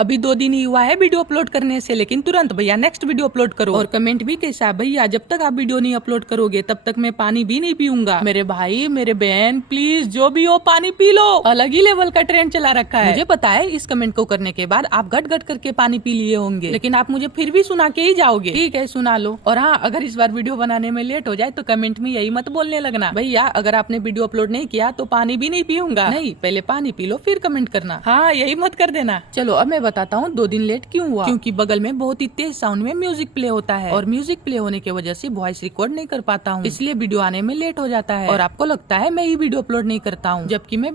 अभी 2 दिन ही हुआ है वीडियो अपलोड करने से, लेकिन तुरंत भैया नेक्स्ट वीडियो अपलोड करो। और कमेंट भी कैसा, भैया जब तक आप वीडियो नहीं अपलोड करोगे तब तक मैं पानी भी नहीं पीऊंगा। मेरे भाई मेरे बहन प्लीज जो भी हो पानी पी लो। अलग ही लेवल का ट्रेंड चला रखा है। मुझे पता है इस कमेंट को करने के बाद आप गट गट करके पानी पी लिए होंगे, लेकिन आप मुझे फिर भी सुना के ही जाओगे। ठीक है सुना लो। और हाँ, अगर इस बार वीडियो बनाने में लेट हो जाए तो कमेंट में यही मत बोलने लगना, भैया अगर आपने वीडियो अपलोड नहीं किया तो पानी भी नहीं पीऊंगा। नहीं, पहले पानी पी लो फिर कमेंट करना। हाँ यही मत कर देना। चलो अब मैं बताता हूँ 2 दिन लेट क्यों हुआ। क्योंकि बगल में बहुत ही तेज साउंड में म्यूजिक प्ले होता है और म्यूजिक प्ले होने की वजह से वॉइस रिकॉर्ड नहीं कर पाता हूँ, इसलिए वीडियो आने में लेट हो जाता है और आपको लगता है मैं ही वीडियो अपलोड नहीं करता हूँ, जबकि मैं